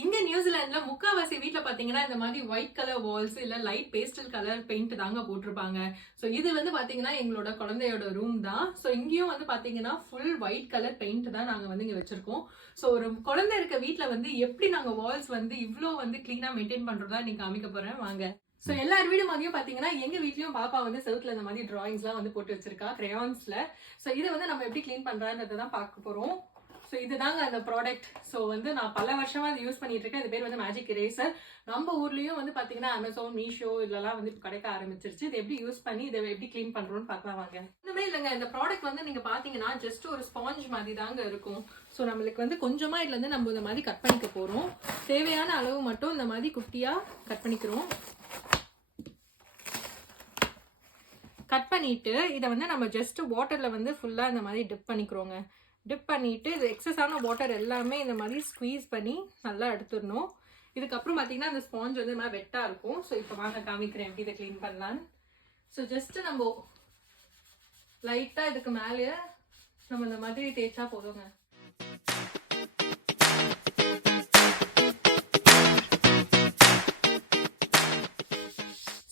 இங்க நியூசிலாந்துல முக்காவாசி வீட்ல பாத்தீங்கன்னா இந்த மாதிரி ஒயிட் கலர் வால்ஸ் இல்ல லைட் பேஸ்டல் கலர் பெயிண்ட் தாங்க போட்டிருப்பாங்க. சோ இது வந்து பாத்தீங்கன்னா எங்களோட குழந்தையோட ரூம் தான். சோ இங்கேயும் வந்து பாத்தீங்கன்னா ஃபுல் ஒயிட் கலர் பெயிண்ட் தான் நாங்க வந்து இங்க வச்சிருக்கோம். சோ ஒரு குழந்தை இருக்க வீட்ல வந்து எப்படி நாங்க வால்ஸ் வந்து இவ்ளோ வந்து கிளீனா மெயின்டைன் பண்றதா நீங்க காமிக்க போறேன் வாங்க. சோ எல்லார் வீடு மாதிரியும் பாத்தீங்கன்னா எங்க வீட்லயும் பாப்பா வந்து செவுத்துல இந்த மாதிரி டிராயிங்ஸ் எல்லாம் வந்து போட்டு வச்சிருக்கா கிரேயான்ஸ்ல. சோ இதை வந்து நம்ம எப்படி கிளீன் பண்றோம்ன்றதை தான் பார்க்க போறோம். ஸோ இதுதாங்க அந்த ப்ராடக்ட். ஸோ வந்து நான் பல வருஷமா அதை யூஸ் பண்ணிட்டு இருக்கேன். இது பேர் வந்து மேஜிக் இரேசர். நம்ம ஊர்லயும் வந்து பாத்தீங்கன்னா அமேசான், மீஷோ இதெல்லாம் வந்து இப்போ கிடைக்க ஆரம்பிச்சிருச்சு. இதை எப்படி யூஸ் பண்ணி இதை எப்படி கிளீன் பண்றோம்னு பார்க்கலாம் வாங்க. ஒண்ணுமே இல்லைங்க, இந்த ப்ராடக்ட் வந்து நீங்க பாத்தீங்கன்னா ஜஸ்ட் ஒரு ஸ்பாஞ்ச் மாதிரி தாங்க இருக்கும். ஸோ நம்மளுக்கு வந்து கொஞ்சமா இதுல இருந்து நம்ம இந்த மாதிரி கட் பண்ணிக்க போறோம். தேவையான அளவு மட்டும் இந்த மாதிரி குட்டியா கட் பண்ணிக்கிறோம். கட் பண்ணிட்டு இதை வந்து நம்ம ஜஸ்ட் வாட்டர்ல வந்து ஃபுல்லா இந்த மாதிரி டிப் பண்ணிக்கிறோங்க. டிப் பண்ணிட்டு இது எக்ஸஸான வாட்டர் எல்லாமே இந்த மாதிரி ஸ்குவீஸ் பண்ணி நல்லா எடுத்துடணும். இதுக்கப்புறம் பார்த்தீங்கன்னா அந்த ஸ்பாஞ்ச் வந்து இந்த மாதிரி வெட்டா இருக்கும். ஸோ இப்போ வாங்க காமிக்கிறேன் எப்படி இதை க்ளீன் பண்ணலான்னு. ஸோ ஜஸ்ட் நம்ம லைட்டா இதுக்கு மேலே நம்ம இந்த மாதிரி தேய்ச்சா போதுங்க.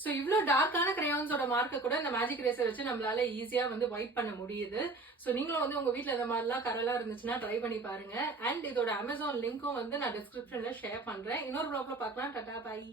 ஸோ இவ்வளோ டார்க்கான கிரேயான்ஸோட மார்க்கை கூட இந்த மேஜிக் இரேசர் வச்சு நம்மளால ஈஸியாக வந்து ஒயிட் பண்ண முடியுது. ஸோ நீங்களும் வந்து உங்கள் வீட்டில் இந்த மாதிரிலாம் கரெல்லாம் இருந்துச்சுன்னா ட்ரை பண்ணி பாருங்க. அண்ட் இதோட அமேசான் லிங்க்கும் வந்து நான் டிஸ்கிரிப்ஷனில் ஷேர் பண்ணுறேன். இன்னொரு ப்ளாக்ல பார்க்கலாம். டாடா பாய்.